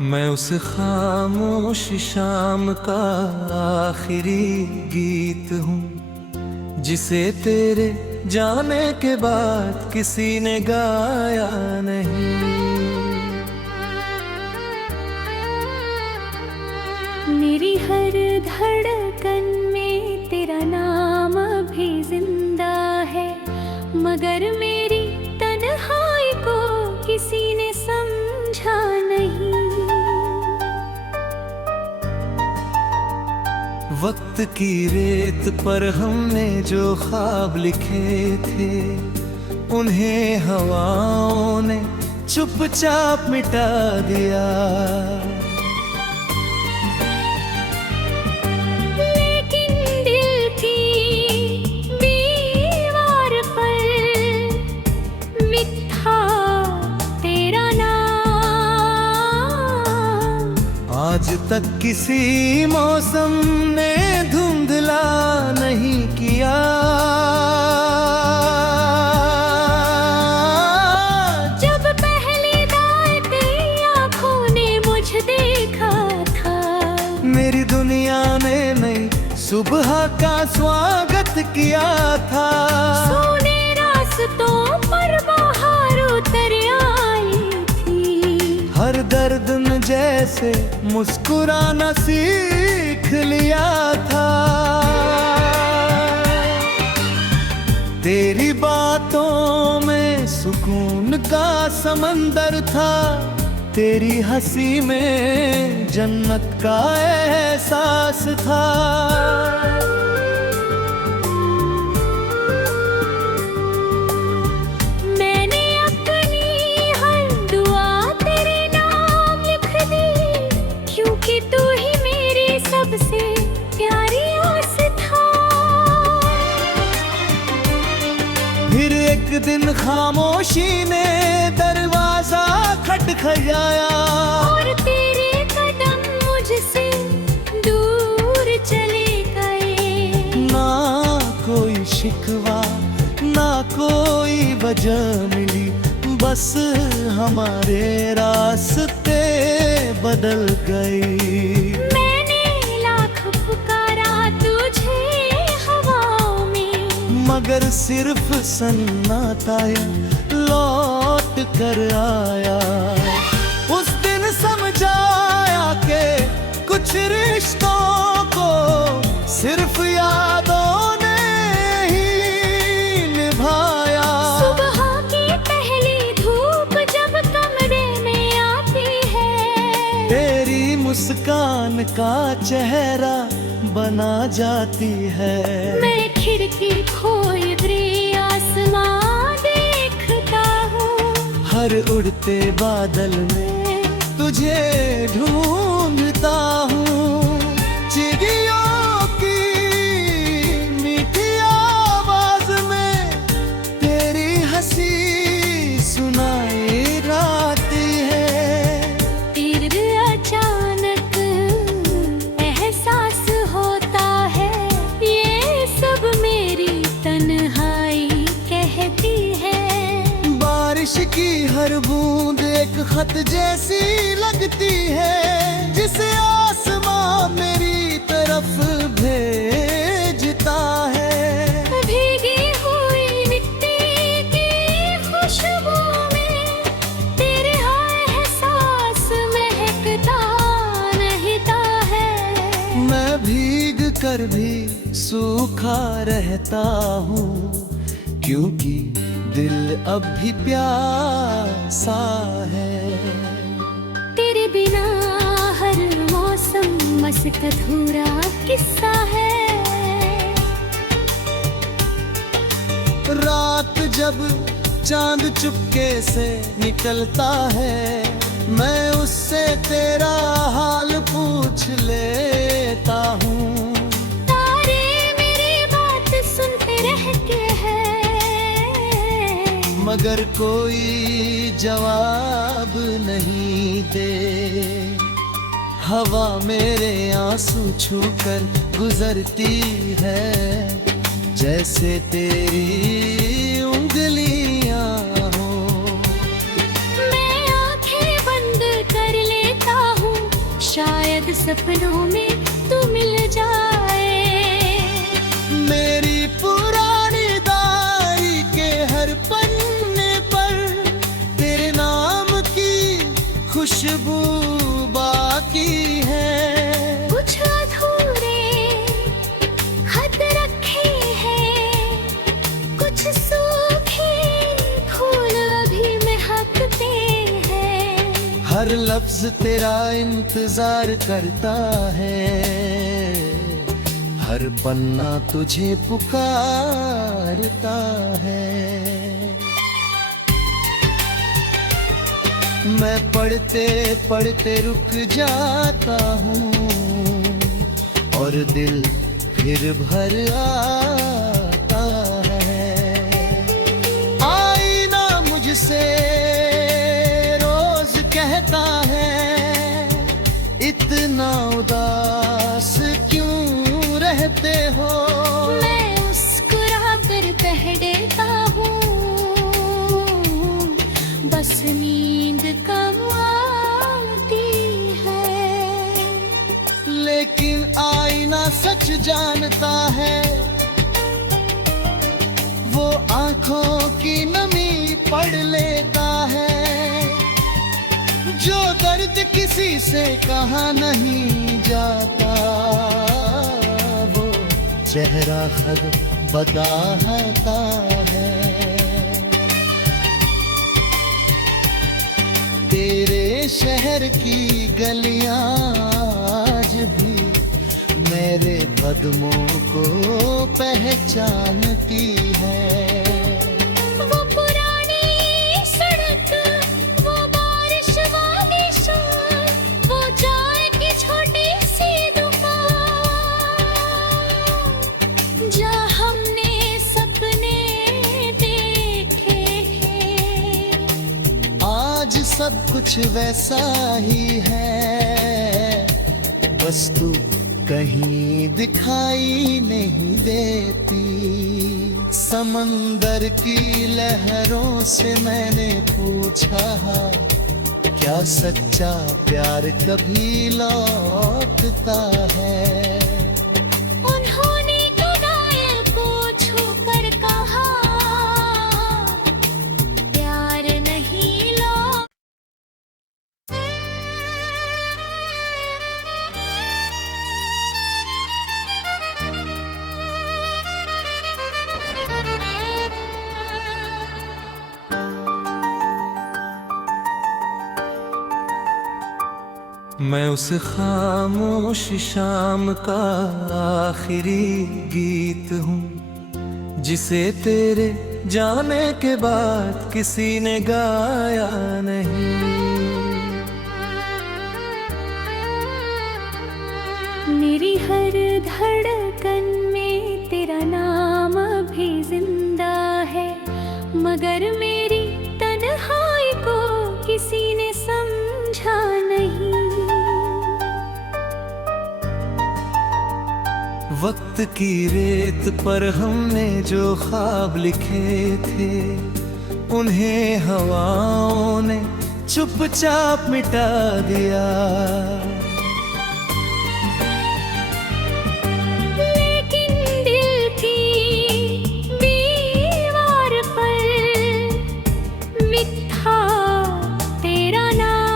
मैं उस खामोश शाम का आखिरी गीत हूँ जिसे तेरे जाने के बाद किसी ने गाया नहीं। मेरी हर धड़कन में तेरा नाम अभी जिंदा है, मगर मेरी तन्हाई को किसी ने समझा नहीं। वक्त की रेत पर हमने जो ख्वाब लिखे थे उन्हें हवाओं ने चुपचाप मिटा दिया। लेकिन दिल की दीवार पर लिखा तेरा नाम आज तक किसी मौसम ने धुंधला नहीं किया। जब पहली बार तेरी आँखों ने मुझे देखा था, मेरी दुनिया ने नई सुबह का स्वागत किया था। सोने रास्तों पर बाहर उतर आई थी, हर दर्द ने जैसे मुस्कुराना सीख लिया था। तेरी बातों में सुकून का समंदर था, तेरी हंसी में जन्नत का एहसास था। मैंने अपनी हर दुआ तेरे नाम लिख दी, क्योंकि तू ही मेरी सबसे प्यारी आस था। फिर एक दिन खामोशी ने दरवाजा खटखटाया और तेरे कदम मुझसे दूर चले गए। ना कोई शिकवा ना कोई वजह मिली, बस हमारे रास्ते बदल गए। मैंने लाख पुकारा तुझे हवाओं में, मगर सिर्फ सन्नाटा लौट कर आया। उस दिन समझाया कि कुछ रिश्तों को सिर्फ यादों ने ही निभाया। सुबह की पहली धूप जब कमरे में आती है, तेरी मुस्कान का चेहरा बना जाती है। मैं खिड़की खोल दे आसमां देखता हूँ, हर उड़ते बादल में तुझे ढूंढता हूँ। चिड़ियों की मीठी आवाज में तेरी हंसी सुनाई आती है। फिर अचानक एहसास होता है, ये सब मेरी तन्हाई कहती है। बारिश की हर बूंद एक खत जैसी लगती है, जिसे आसमां मेरी तरफ भेजता है। भीगी हुई मिट्टी की खुशबू में तेरे एहसास महकता रहता है। मैं भीग कर भी सूखा रहता हूँ, क्योंकि दिल अब भी प्यासा है। तेरे बिना हर मौसम मस्त अधूरा किस्सा है। रात जब चांद चुपके से निकलता है, मैं उससे तेरा हाल पूछ लेता हूँ। तारे मेरी बात सुनते रहते हैं, मगर कोई जवाब नहीं दे। हवा मेरे आंसू छूकर गुजरती है, जैसे तेरी उंगलियां हो। मैं आंखें बंद कर लेता सपनों में तू मिल जाए। मेरी पुरानी डायरी के हर पन्ने पर तेरे नाम की खुशबू बाकी है। कुछ अधूरे खत रखे हैं, कुछ सूखे फूल अभी महकते हैं। हर लफ्ज तेरा इंतजार करता है, हर पन्ना तुझे पुकारता है। मैं पढ़ते पढ़ते रुक जाता हूँ और दिल फिर भर आता है। आईना मुझसे रोज कहता है, इतना उदास क्यों रहते हो। मैं मुस्कुरा कर कह देता हूँ, बस नींद कम आती है। लेकिन आईना सच जानता है, वो आंखों की नमी पढ़ लेता है। जो दर्द किसी से कहा नहीं जाता, वो चेहरा खुद बताता है। तेरे शहर की गलियां आज भी मेरे कदमों को पहचानती है। वो पुरानी सड़क, वो बारिश वाली शाम, वो चाय की छोटी सी दुकान, जहाँ हमने सपने देखे हैं। आज सब कुछ वैसा ही है, बस तू कहीं दिखाई नहीं देती। समंदर की लहरों से मैंने पूछा, क्या सच्चा प्यार कभी लौटता है। उन्होंने घायल को छूकर कहा, प्यार नहीं लौट। मैं उस खामोश शाम का आखिरी गीत हूँ, जिसे तेरे जाने के बाद किसी ने गाया नहीं। मेरी हर धड़कन में तेरा नाम अभी जिंदा है, मगर मेरी तन्हाई को किसी ने समझा नहीं। वक्त की रेत पर हमने जो ख्वाब लिखे थे, उन्हें हवाओं ने चुपचाप मिटा दिया। लेकिन दिल की दीवार पर मिठा तेरा नाम।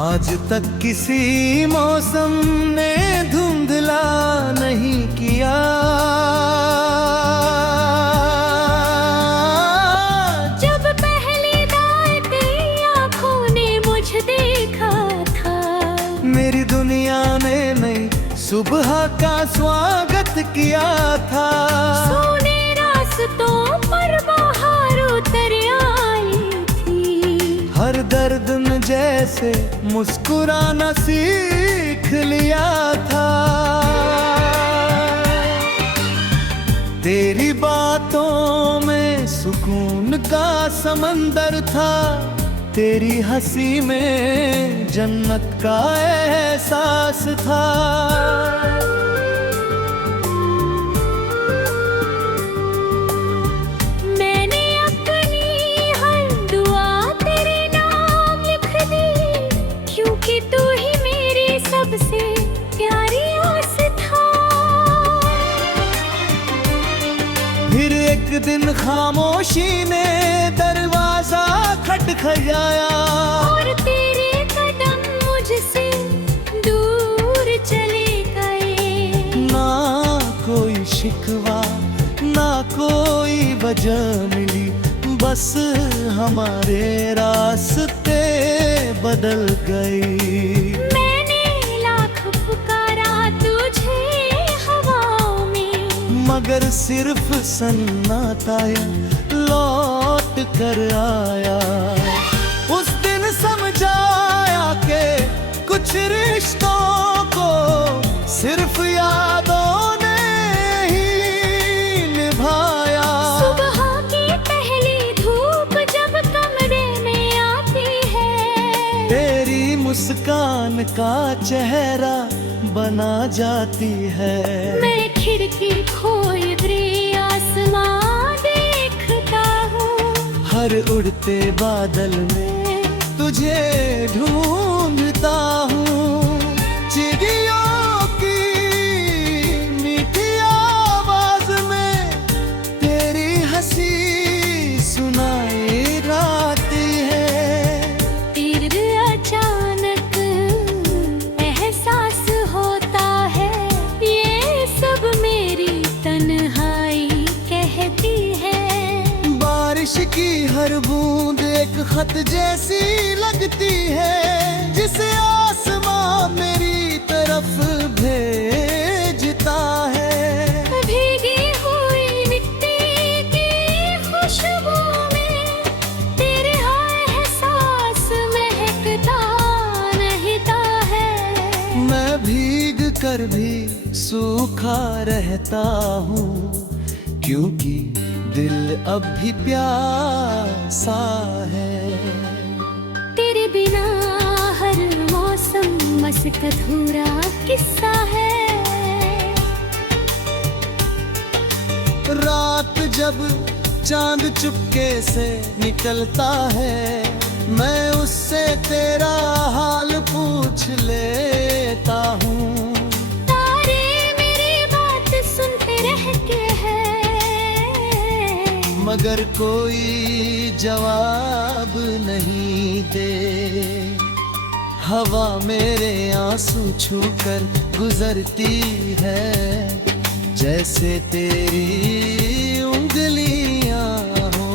आज तक किसी मौसम ने धुंधला नहीं किया। जब पहली बार तेरी आँखों ने मुझे देखा था, मेरी दुनिया ने नई सुबह का स्वागत किया था। सोने रास्तों पर बाहर उतर आई थी। हर दर्द ने जैसे मुस्कुराना सीख लिया था। तेरी बातों में सुकून का समंदर था, तेरी हंसी में जन्नत का एहसास था। मैंने अपनी हर दुआ तेरे नाम लिख दी, क्योंकि खामोशी ने दरवाजा खटखटाया, और तेरे कदम मुझसे दूर चले गए। ना कोई शिकवा ना कोई वजह मिली, बस हमारे रास्ते बदल गई। मैंने लाख पुकारा तुझे हवाओं में, मगर सिर्फ सन्नाटा लौट कर आया। उस दिन समझाया कि कुछ रिश्तों को सिर्फ यादों ने ही निभाया। सुबह की पहली धूप जब कमरे में आती है, तेरी मुस्कान का चेहरा बना जाती है। मैं खिड़की खोल दे आसमां देखता हूँ, हर उड़ते बादल में तुझे ढूंढता हूँ। चिड़ियों की मीठी आवाज में तेरी हंसी सुनाई आती है। फिर अचानक एहसास होता है, ये सब मेरी तन्हाई कहती है। बारिश की हर बूंद एक खत जैसी लगती है, जिसे आसमां मेरी तरफ भेजता है। भीगी हुई मिट्टी की खुशबू में तेरे एहसास महकता रहता है। मैं भीग कर भी सूखा रहता हूँ, क्योंकि दिल अब भी प्यासा है। तेरे बिना हर मौसम मस्त अधूरा किस्सा है। रात जब चांद चुपके से निकलता है, मैं उससे तेरा हाल पूछ लेता हूँ। तारे मेरी बात सुनते रहते हैं, मगर कोई जवाब नहीं दे। हवा मेरे आंसू छूकर गुजरती है, जैसे तेरी उंगलियां हो।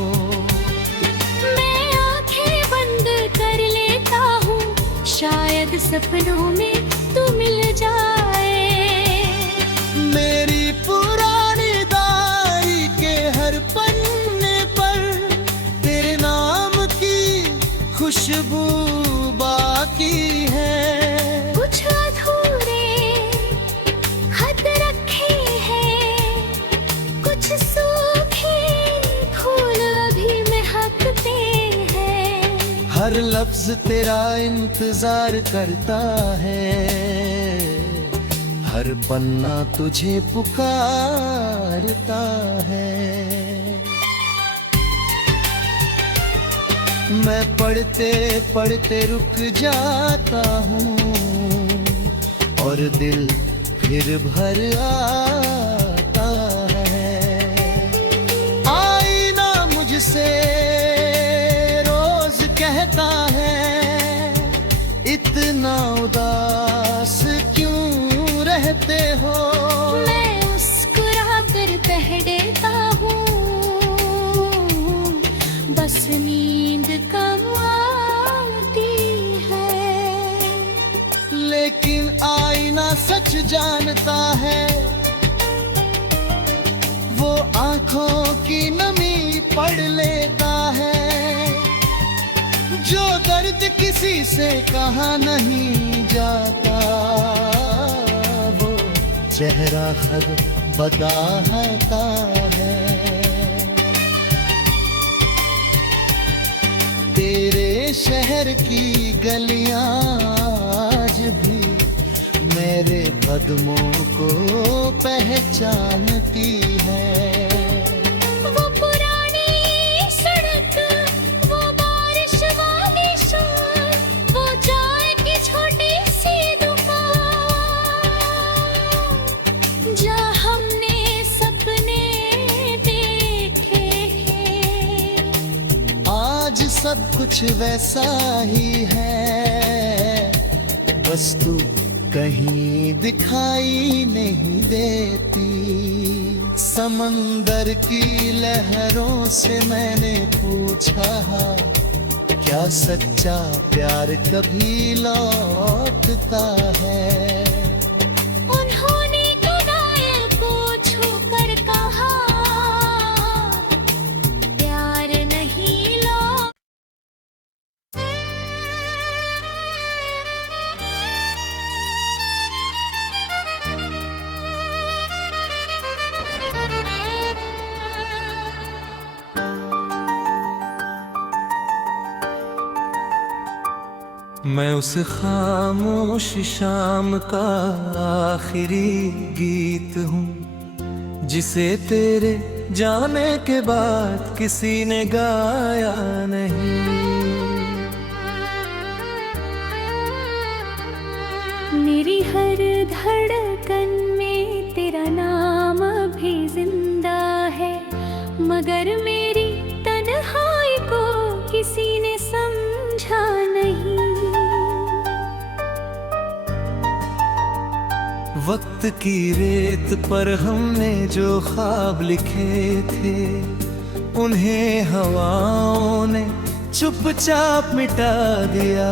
मैं आंखें बंद कर लेता हूँ, शायद सपनों में तू मिल जाए। मेरी पुरानी डायरी के हर पन्ने पर तेरे नाम की खुशबू बाकी है। कुछ अधूरे खत रखे हैं, कुछ सूखे फूल अभी महकते हैं। हर लफ्ज तेरा इंतजार करता है, हर पन्ना तुझे पुकारता है। मैं पढ़ते पढ़ते रुक जाता हूँ, और दिल फिर भर आता है। आईना मुझसे रोज कहता है, इतना उदास क्यों रहते हो। मैं मुस्कुरा कर कह देता हूँ, बस नींद कम आती है। लेकिन आईना सच जानता है, वो आंखों की नमी पढ़ लेता है। जो दर्द किसी से कहा नहीं जाता, वो चेहरा खुद बताता है। तेरे शहर की गलियां आज भी मेरे कदमों को पहचानती है। वो पुरानी सड़क, वो बारिश वाली शाम, वो चाय की छोटी सी दुकान, जहाँ हमने सपने देखे हैं। आज सब कुछ वैसा ही है, बस तू कहीं दिखाई नहीं देती। समंदर की लहरों से मैंने पूछा, क्या सच्चा प्यार कभी लौटता है? उन्होंने घायल को छूकर कहा, प्यार नहीं लौट। मैं उस खामोश शाम का आखिरी गीत हूँ, जिसे तेरे जाने के बाद किसी ने गाया नहीं। मेरी हर धड़कन में तेरा नाम भी जिंदा है, मगर मेरी तन्हाई को किसी ने समझा नहीं। वक्त की रेत पर हमने जो ख्वाब लिखे थे, उन्हें हवाओं ने चुपचाप मिटा दिया।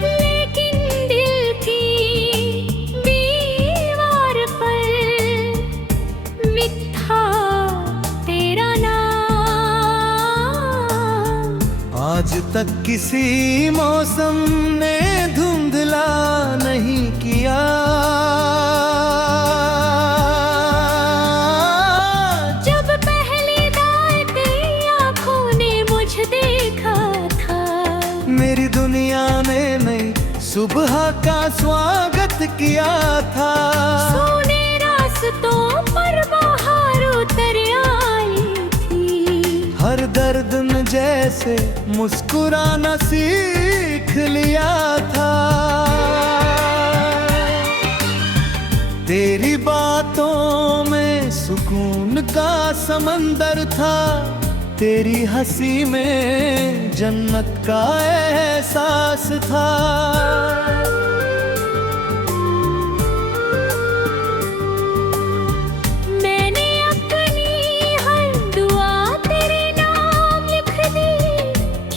लेकिन दिल की दीवार पर मिठा तेरा नाम। आज तक किसी मौसम ने धुंधला नहीं किया, जब पहली बार तेरी आँखों ने मुझे देखा था। मेरी दुनिया ने नई सुबह का स्वागत किया था। सोने रास्तों पर बाहर उतर आई थी, हर दर्द ने जैसे मुस्कुराना सीख लिया था। तेरी बातों में सुकून का समंदर था, तेरी हंसी में जन्नत का एहसास था। मैंने अपनी हर दुआ तेरे नाम लिख दी,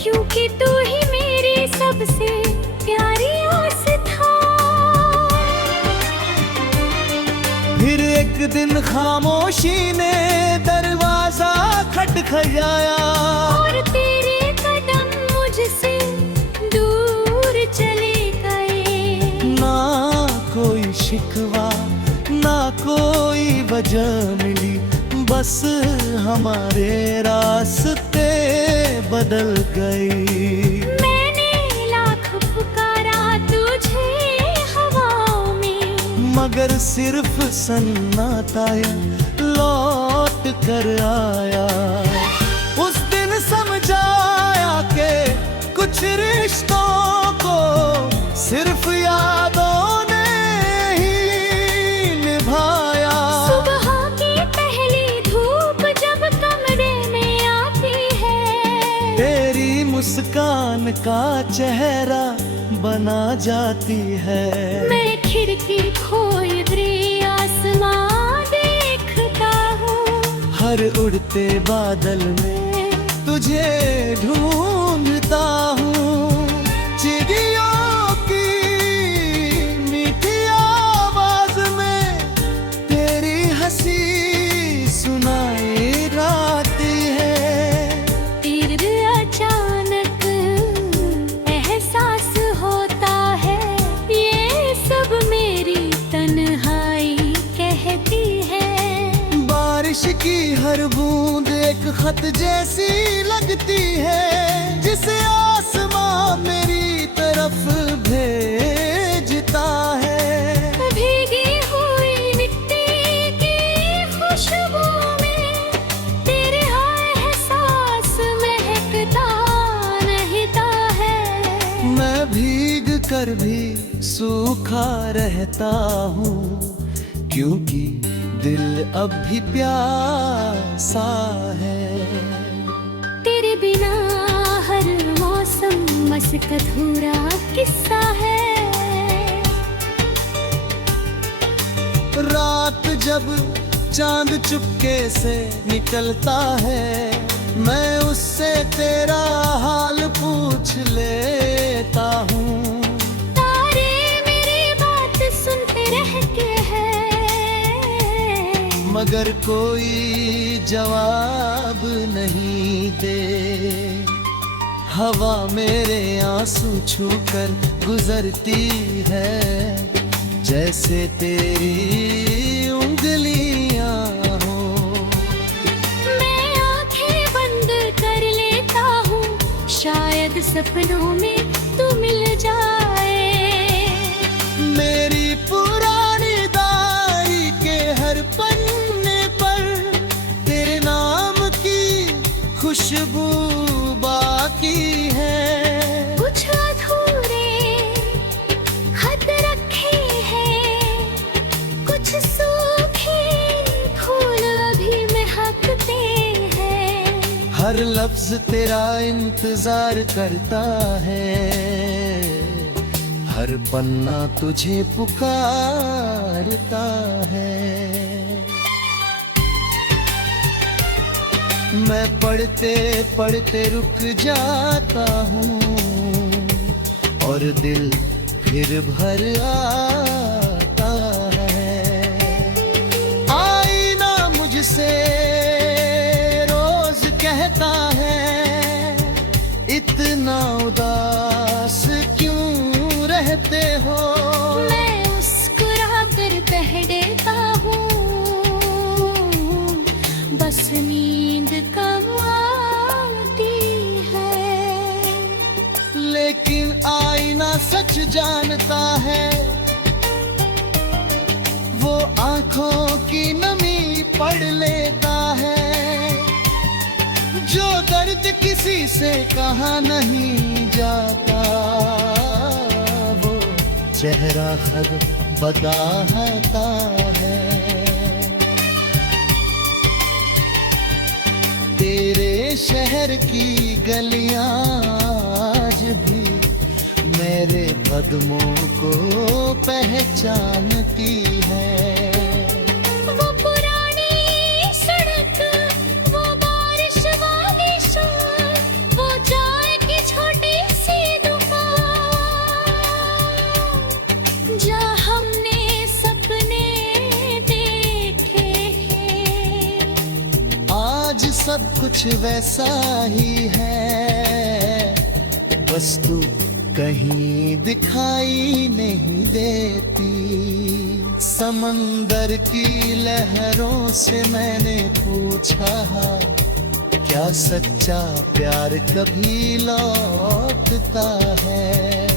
क्योंकि तू ही मेरी सबसे प्यारी आस था। फिर एक दिन खामोशी ने दरवाजा खटखटाया, और तेरे कदम मुझसे दूर चले गए। ना कोई शिकवा ना कोई वजह मिली, बस हमारे रास्ते बदल गई। मैंने लाख पुकारा तुझे हवाओं में, मगर सिर्फ सन्नाटा लौट कर आया। उस दिन समझाया कि कुछ रिश्तों को सिर्फ यादों ने ही निभाया। सुबह की पहली धूप जब कमरे में आती है, तेरी मुस्कान का चेहरा बना जाती है। मैं खिड़की खोल दे आसमां देखता हूँ, हर उड़ते बादल में तुझे ढूंढता हूँ। चिड़ियों की मीठी आवाज में तेरी हंसी सुनाई आती है। फिर अचानक एहसास होता है, ये सब मेरी तन्हाई कहती है। बारिश की हर बूंद एक खत जैसी लगती है, जिसे आसमां मेरी तरफ भेजता है। भीगी हुई मिट्टी की खुशबू में तेरे एहसास महकता रहता है। मैं भीग कर भी सूखा रहता हूँ, क्योंकि दिल अब भी प्यासा है। तेरे बिना हर मौसम मस्त अधूरा किस्सा है। रात जब चांद चुपके से निकलता है, मैं उससे तेरा हाल पूछ लेता हूँ। तारे मेरी बात सुनते रहते हैं, मगर कोई जवाब नहीं दे। हवा मेरे आंसू छूकर गुजरती है, जैसे तेरी उंगलियां हो। मैं आंखें बंद कर लेता हूँ, शायद सपनों में तू मिल जाए। मेरी पुरानी डायरी के हर पन्ने पर तेरे नाम की खुशबू बाकी है। कुछ अधूरे खत रखे हैं, कुछ सूखे फूल अभी महकते हैं। हर लफ्ज तेरा इंतजार करता है, हर पन्ना तुझे पुकारता है। मैं पढ़ते पढ़ते रुक जाता हूँ, और दिल फिर भर आता है। आईना मुझसे रोज कहता है, इतना उदास क्यों रहते हो। मैं मुस्कुरा कर कह देता हूँ, बस नींद कम आती है। लेकिन आईना सच जानता है, वो आंखों की नमी पढ़ लेता है। जो दर्द किसी से कहा नहीं जाता, वो चेहरा खुद बताता है। तेरे शहर की गलियां आज भी मेरे कदमों को पहचानती है। वो पुरानी सड़क, वो बारिश वाली शाम, वो चाय की छोटी सी दुकान, जहाँ हमने सपने देखे हैं। आज सब कुछ वैसा ही है, बस तू कहीं दिखाई नहीं देती। समंदर की लहरों से मैंने पूछा, क्या सच्चा प्यार कभी लौटता है।